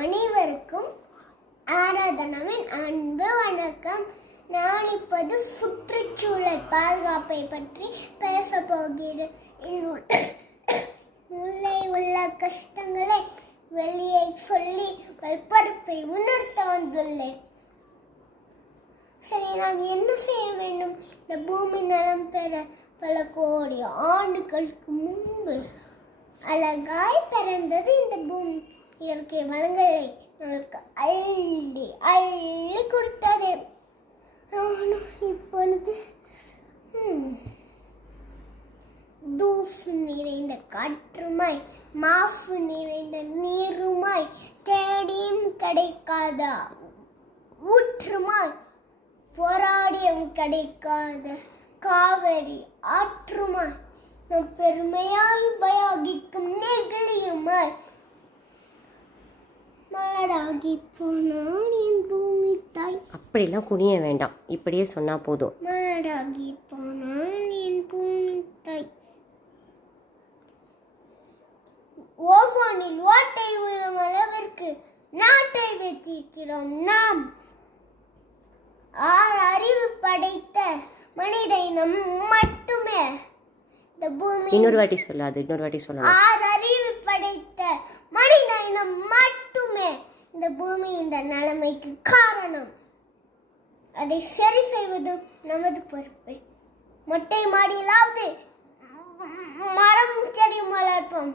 அனைவருக்கும் ஆராதனாவின் அன்பு வணக்கம். நான் இப்போது சுற்றுச்சூழல் பாதுகாப்பை பற்றி பேச போகிறேன். உள்ளே உள்ள கஷ்டங்களை வெளியே சொல்லி பொறுப்பை உணர்த்த வந்துள்ளேன். சரி, நான் என்ன செய்ய வேண்டும்? இந்த பூமி நலம் பெற பல கோடி ஆண்டுகளுக்கு முன்பு அழகாய் பிறந்தது இந்த பூமி. இயற்கை வளங்களை நமக்கு அள்ளி அள்ளி கொடுத்தது. ஆனால் இப்பொழுது தூசு நிறைந்த காற்றுமாய், மாசு நிறைந்த நீருமாய், தேடியும் கிடைக்காத ஊற்றுமாய், போராடியும் கிடைக்காத காவிரி ஆற்றுமாய், நம் பெருமையாய் பயாகிக்கும் நெகிழியுமாய் மலராகி போனான் என் பூமி தாய். அப்படிலாம் குனிய வேண்டாம், இப்படியே சொன்னா போதும். மலராகி போனான் என் பூமி தாய். ஓசோனில் ஓட்டை விழும் அளவிற்கு நாட்டை வெற்றிக்கிறோம் நாம். 6 அறிவு படைத்த மனித இனம் மட்டுமே இந்த பூமி. இன்னொரு வாட்டி சொல்லாது, 6 அறிவு படைத்த மனித இனம் மட்டுமே இந்த பூமி இந்த நிலைமைக்கு காரணம். அதை சரி செய்வதும் நமது பொறுப்பு. மொட்டை மாடியிலாவது மரம் செடி வளர்ப்போம்,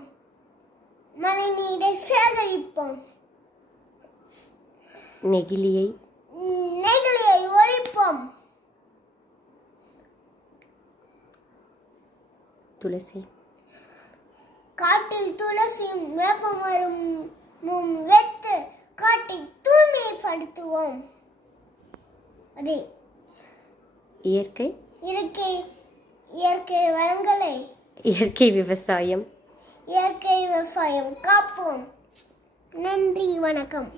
மழை நீரை சேகரிப்போம், நெகிழியை ஒழிப்போம். துளசி காட்டில் துளசியும் வேப்பமரமும் வைத்து காட்டை தூய்மைப்படுத்துவோம். அதே இயற்கை வளங்களை, இயற்கை விவசாயம் காப்போம். நன்றி, வணக்கம்.